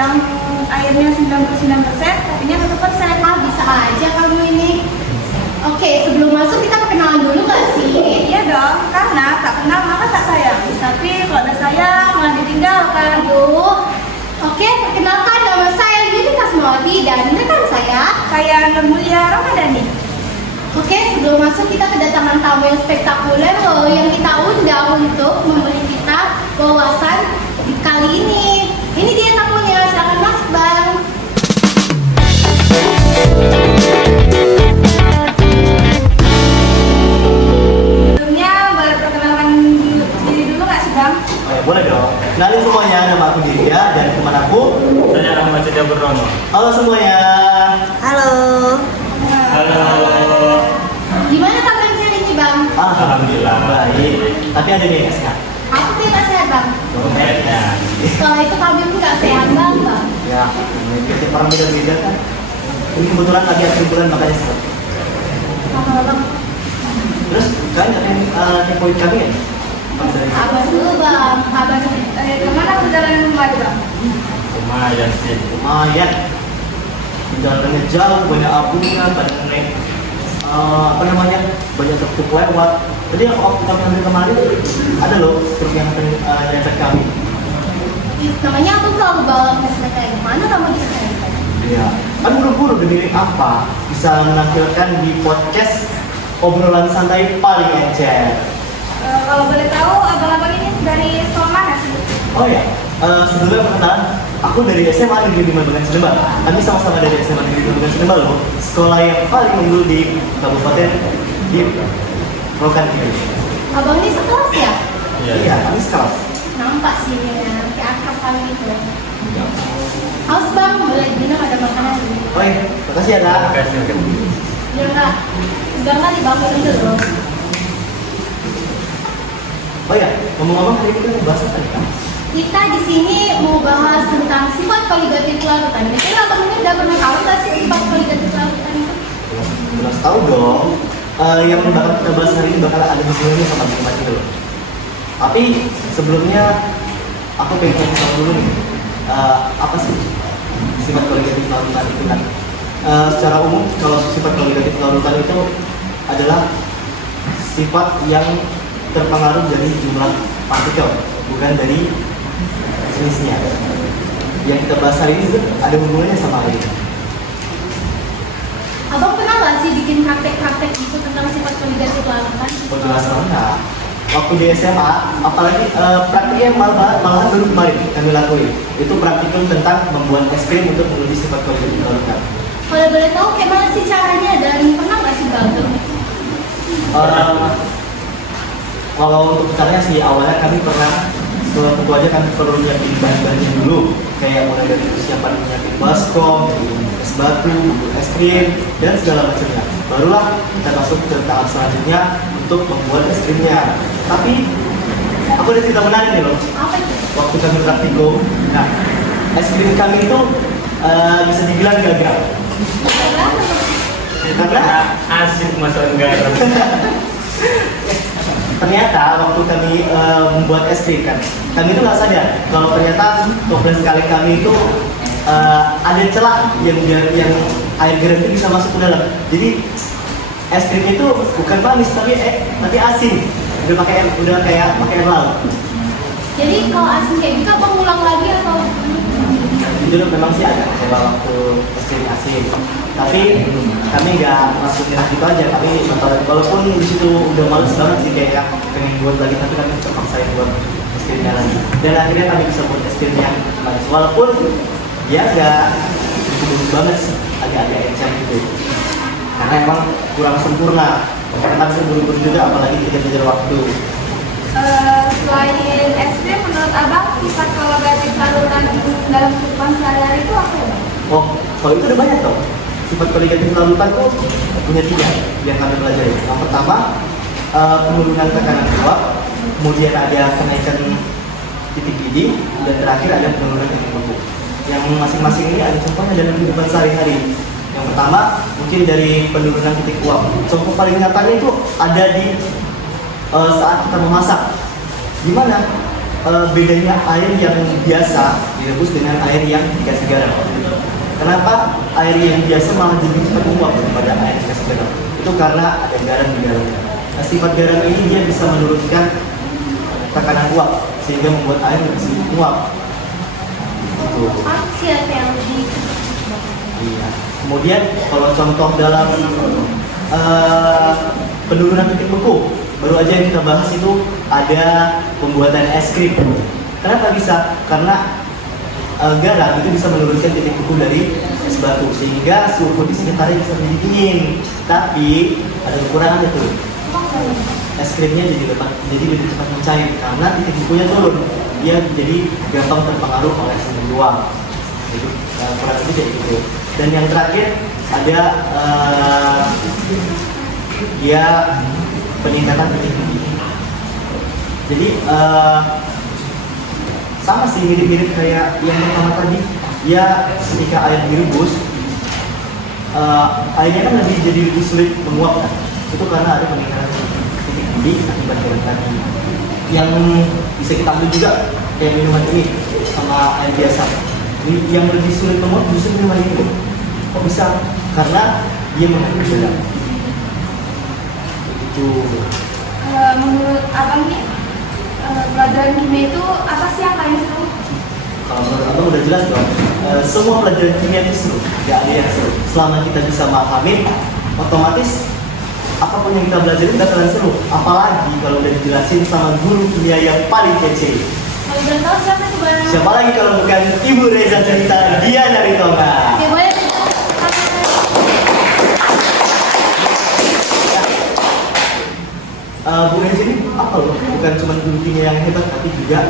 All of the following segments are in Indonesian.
yang airnya 99%, kopinya 1%. Ah, bisa aja kamu ini. Oke, sebelum masuk kita kenalan dulu nggak sih? Iya dong, karena tak kenal maka tak sayang. Tapi kalau ada sayang malah ditinggalkan. Aduh. Oke, perkenalkan nama saya Yuni Kasmawati dan rekan Saya Nur Mulia Ramadhani. Oke, sebelum masuk kita kedatangan tamu yang spektakuler loh, yang kita undang untuk memberi kita wawasan kali ini. Ini dia tamunya, silakan masuk Bang. Sebelumnya boleh perkenalkan diri dulu nggak sih Bang? Oh ya, boleh dong. Kenalin semuanya, nama aku Diria dan teman aku. Saya Rahmat Setia Purnomo. Halo semuanya. Halo. Halo. Gimana kabarnya hari ini Bang? Alhamdulillah. Baik. Tapi ada nih SK. Aku tuh nggak sehat Bang. Dompetnya. Setelah itu kami pun nggak sehat Bang. Ya, ini orang beda-beda kan. Ini kebetulan lagi akhir bulan makanya sehat. Sama Bang. Terus kalian ada kepoin kami ya? Kabar dulu Bang. Kabar Kemana perjalanan kemarin Bang? Lumayan sih. Lumayan. Jalannya jauh, banyak apungan, banyak naik banyak truk lewat. Jadi yang waktu kami ambil kemarin ada loh truk yang nyepet kami. Namanya aku selalu bawa kereta yang mana kamu disediakan? Iya, kan buru-buru demi apa bisa menampilkan di podcast obrolan santai paling encer. Kalau boleh tahu abang-abang ini dari sekolah mana sih? Oh ya, sebelumnya perkenalan, aku dari SMA Negeri 5 Bengan Sinembal. Kami sama-sama dari SMA Negeri 5 Bengan Sinembal loh. Sekolah yang paling unggul di Kabupaten di Rokan ini. Abang ini sekelas ya? Iya, kami sekelas. Nampak sih ya, kayak akrab kali gitu. Haus Bang, boleh minum ada makanan ini. Oh iya, makasih ya kak. Makasih. Ya enggak, enggak dibangun dulu. Oh iya, ngomong-ngomong hari ini kita mau bahas apa nih kak? Kita di sini mau bahas tentang sifat koligatif larutan. Jadi abang ini udah pernah tahu nggak sih sifat koligatif larutan itu? Jelas tahu dong. Yang bakal kita bahas hari ini bakal ada hubungannya sama masing-masing dulu. Tapi sebelumnya aku pengen tahu dulu nih, apa sih sifat koligatif larutan itu kan? Secara umum kalau sifat koligatif larutan itu adalah sifat yang terpengaruh dari jumlah partikel, bukan dari jenisnya. Yang kita bahas hari ini juga ada hubungannya sama hal ini. Abang pernah nggak sih bikin praktek-praktek itu tentang sifat koligatif larutan? Oh, jelas banget. Waktu di SMA, apalagi praktiknya malahan baru kemarin kami lakuin. Itu praktikum tentang membuat es krim untuk menguji sifat koligatif larutan. Kalau boleh tahu kayak mana sih caranya dan pernah nggak sih gagal? Kalau untuk caranya sih awalnya kami pernah tentu aja kami perlu nyiapin bahan-bahannya dulu, kayak mulai dari persiapan nyiapin baskom, es batu, es krim, dan segala macamnya. Barulah kita masuk ke tahap selanjutnya untuk membuat es krimnya. Tapi aku ada cerita menarik nih loh. Apa itu? Waktu kami praktikum, nah es krim kami itu bisa dibilang gagal. Karena Asik masuk garam. ternyata waktu kami membuat es krim kan, kami itu nggak sadar kalau ternyata toples kaleng kami itu ada celah yang air garam itu bisa masuk ke dalam. Jadi es krim itu bukan manis tapi asin. Udah kayak pakai air laut. Jadi kalau asin kayak gitu abang ulang lagi atau? Jujur memang sih agak kecewa waktu es krim asin. Tapi kami nggak langsung nyerah gitu aja. Kami walaupun di situ udah males banget sih kayak pengen buat lagi, tapi kami tetap maksain buat es krimnya lagi. Dan akhirnya kami bisa buat es krim yang manis. Walaupun dia nggak buru banget sih, agak-agak encer gitu. Karena emang kurang sempurna. Karena kami buru-buru juga, apalagi kejar-kejar waktu. Selain es krim, menurut abang sifat koligatif larutan dalam kehidupan sehari-hari itu apa ya? Oh, kalau itu udah banyak dong. Sifat koligatif larutan tuh punya 3 yang kami pelajari. Yang pertama, penurunan tekanan uap, kemudian ada kenaikan titik didih, dan terakhir ada penurunan titik beku. Yang masing-masing ini ada contohnya dalam kehidupan sehari-hari. Yang pertama, mungkin dari penurunan titik uap. Contoh paling nyatanya itu ada di saat kita memasak. Gimana? bedanya air yang biasa direbus dengan air yang dikasih garam. Kenapa air yang biasa malah jadi cepat menguap daripada air yang dikasih garam? Itu karena ada garam di dalamnya. Nah, sifat garam ini dia bisa menurunkan tekanan uap sehingga membuat air lebih sedikit menguap. Gitu. Siapa yang lebih Iya. Kemudian kalau contoh dalam penurunan titik beku, baru aja yang kita bahas itu ada pembuatan es krim. Kenapa bisa? Karena garam itu bisa menurunkan titik beku dari es batu sehingga suhu di sekitarnya bisa menjadi dingin. Tapi ada kekurangannya tuh. Es krimnya jadi lebih cepat mencair karena titik bekunya turun. Dia jadi gampang terpengaruh oleh suhu luar. Jadi kurang lebih kayak gitu. Dan yang terakhir ada dia peningkatan titik beki. Jadi sama sih mirip-mirip kayak yang pertama tadi. Ya ketika air direbus, airnya kan jadi lebih sulit menguap kan. Itu karena ada peningkatan titik beki akibat garam tadi. Yang bisa kita ambil juga kayak minuman ini sama air biasa. Yang lebih sulit menguap justru minuman ini. Kok bisa? Karena dia mengandung garam. Itu. Menurut abang nih, pelajaran kimia itu apa sih yang paling seru? Kalau menurut abang udah jelas dong. Semua pelajaran kimia itu seru, gak ada yang seru. Selama kita bisa memahami, otomatis apapun yang kita belajar itu bakalan seru. Apalagi kalau udah dijelasin sama guru kimia yang paling kece. kalau boleh tahu siapa tuh Bang? Siapa lagi kalau bukan Ibu Reza Cerita, dia dari Tonga. Oke, boleh. Bu Reza ini apa loh? Bukan cuma guru kimia yang hebat, tapi juga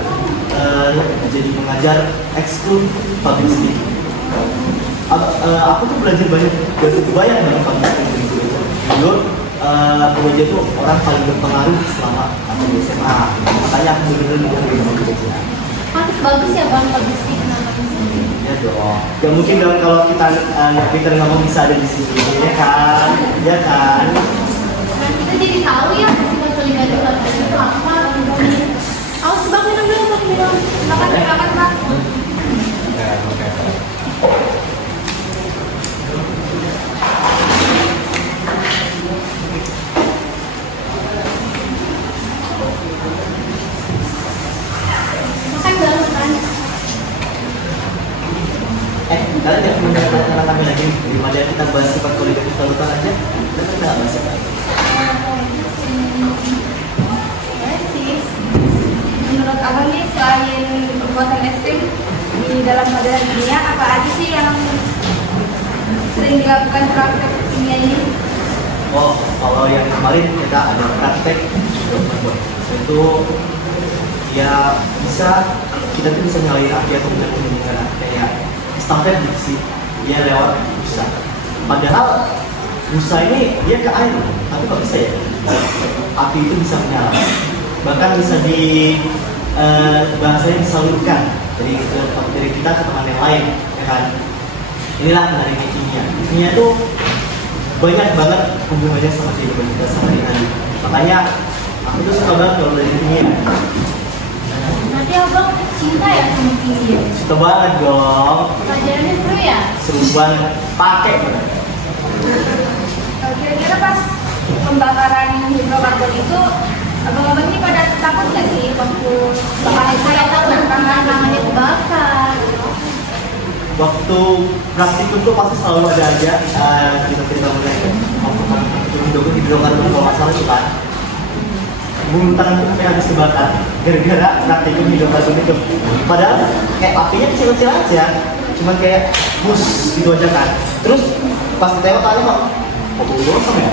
jadi mengajar ekskul public speaking. Aku tuh belajar banyak banget public speaking dari Bu Reza. Jujur, Bu Reza tuh orang paling berpengaruh selama aku di SMA. Makanya aku bener-bener dengerin sama Bu Reza. Pantes bagus ya Bang public speaking namanya. Ya dong. Gak mungkin dong kalau kita ngomong bisa ada di sini, ya kan? Ya kan? Nah, kita jadi tahu ya sifat solidarity itu apa. Awas Bang, minum dulu Bang, minum. Makan bang. Makan Bang, makan. Kalian jangan mendengarkan kami lagi. Daripada kita bahas sifat kolektif valuta aja, kita nggak bahas apa. Ya sih. Menurut abang nih, selain pembuatan es krim di dalam pelajaran kimia, apa aja sih yang sering dilakukan praktek kimia ini? Oh, kalau yang kemarin kita ada praktek itu ya kita tuh bisa nyalain api atau dengan kayak estafet gitu sih. Dia lewat busa. Padahal busa ini dia ke air, tapi kok bisa ya? Api itu bisa menyala. Bahkan bisa bahasanya disalurkan dari kita ke teman yang lain, ya kan? Inilah menariknya kimia. Kimia itu banyak banget hubungannya sama kehidupan kita sehari-hari. Makanya aku tuh suka banget kalau dari kimia. Nanti Abang cinta ya sama kimia. Suka banget dong. Pelajarannya seru ya? Seru banget. Pakai banget. Kira-kira pas pembakaran hidrokarbon itu, abang-abang ini pada takut nggak sih waktu bakaran itu Saya tahu tangannya kebakar. Waktu praktikum tuh pasti selalu ada aja cerita-cerita mengenai waktu hidrokarbon kalau nggak salah itu kan. Bulu tangan tuh sampai habis kebakar gara-gara praktikum hidrokarbon itu. Padahal kayak apinya kecil-kecil aja, cuman kayak bus gitu aja kan. Terus pas ditengok tanya kok bulu gosong ya?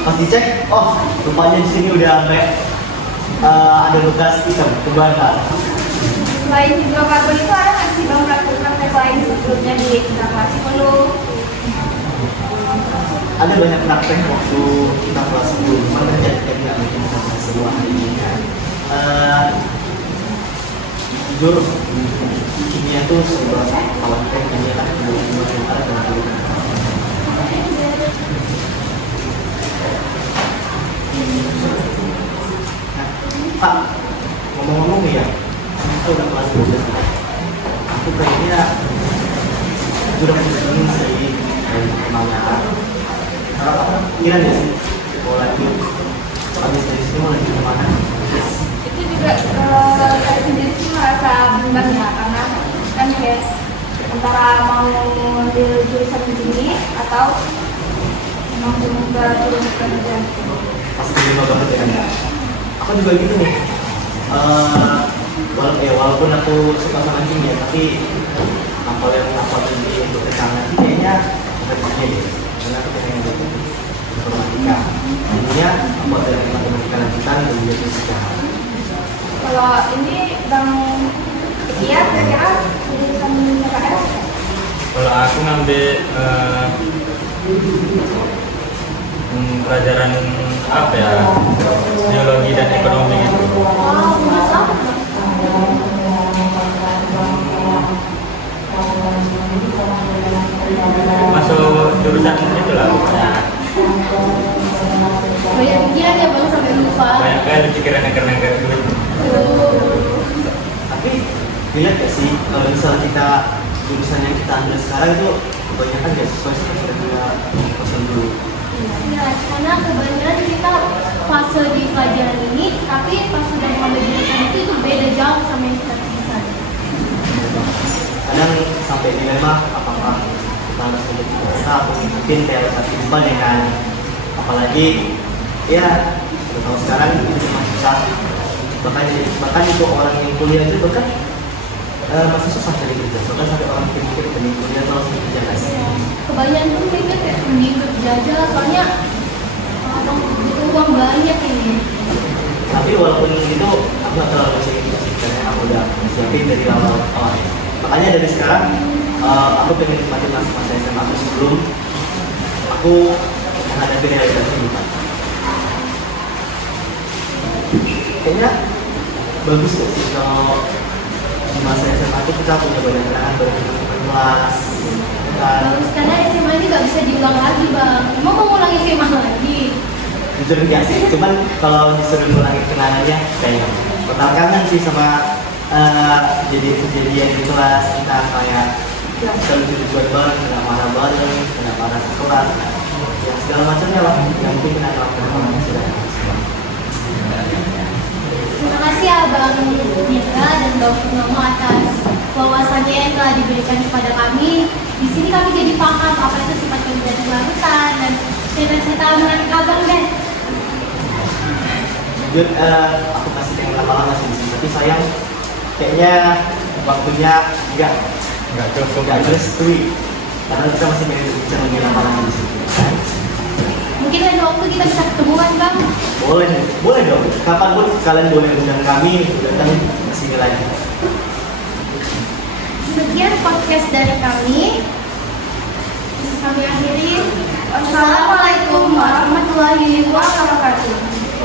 Pas dicek, oh rupanya di sini udah sampai ada bekas hitam kebakar. Selain hidrokarbon itu ada nggak sih bang praktek lain sebelumnya di kita kelas 10? Ada banyak praktek waktu kita kelas 10, cuman kan jadi nggak mungkin kita bahas semua hari ini kan. Jujur, kimia tuh sebuah kalau kita kimia kan dua yang ada dan dulu. Pak, ngomong-ngomong nih ya, sudah pusing sih dari kemana. Harap apa? Kira nggak sih? Mau lanjut habis dari sini mau lanjut kemana? Itu juga saya sendiri sih merasa bimbang ya, karena kan kayak antara mau ambil jurusan di sini atau langsung ke jurusan kerja. Pasti terima banget ya kan? Aku juga gitu nih. Walaupun aku suka sama kimia, tapi apa yang aku pilih untuk kesana sih kayaknya bukan kimia deh. Karena aku pengen jadi informatika. Intinya aku ada yang matematika lanjutan dan jadi fisika. Kalau ini Bang Kia kira-kira jurusan PKL? Kalau aku ngambil pelajaran apa ya, biologi dan ekonomi gitu. Oh, masa? Masuk jurusan itulah pokoknya. Banyak pikiran ya bang sampai lupa. Banyak kali pikirannya karena gak duit. Tapi lihat gak sih kalau misalnya kita jurusan yang kita ambil sekarang itu kebanyakan gak sesuai sama yang kita pesan dulu. Ya, karena kebanyakan kita fase di pelajaran ini, tapi pas sudah mengambil jurusan itu beda jauh sama yang kita bisa. Kadang sampai dilema apakah kita harus menjadi kita atau mungkin realitas kehidupan ya kan. Apalagi ya udah tahu sekarang itu cuma susah. Bahkan itu orang yang kuliah itu bahkan masih susah cari kerja. Bahkan sampai orang pikir demi kuliah atau harus kerja guys. Kebanyakan tuh mereka kayak mending kerja aja, soalnya butuh uang banyak ini. Tapi walaupun gitu aku nggak terlalu percaya gitu sih karena aku udah siapin dari awal. Makanya dari sekarang aku pengen nikmatin masa SMA aku sebelum aku menghadapi realitas kehidupan. Kayaknya bagus gak sih kalau di masa SMA itu kita punya banyak kenangan baru kita kelas kan. Bagus, karena SMA ini nggak bisa diulang lagi bang. Emang mau ulang SMA lagi? Jujur enggak sih, cuman kalau disuruh ngulangin kenangannya kayak total kangen sih sama kejadian di kelas kita kayak kita lucu-lucuan bareng, kena marah bareng, kena marah sekelas, ya segala macamnya lah yang mungkin kena lakukan orang sudah. Terima kasih ya Bang Dika dan Bang Purnomo atas wawasannya yang telah diberikan kepada kami. Di sini kami jadi paham apa itu sifat kerja kebarusan dan cerita-cerita menarik abang deh. Jujur, aku kasih yang lama-lama sih di sini, tapi sayang kayaknya waktunya Nggak cukup. nggak merestui karena kita masih pengen bisa lebih lama-lama di sini. Mungkin lain waktu kita bisa ketemuan Bang. Boleh dong. Kapanpun kalian boleh undang kami datang ke sini lagi. Sekian podcast dari kami. Bisa kami akhiri. Wassalamualaikum warahmatullahi wabarakatuh.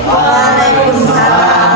Waalaikumsalam.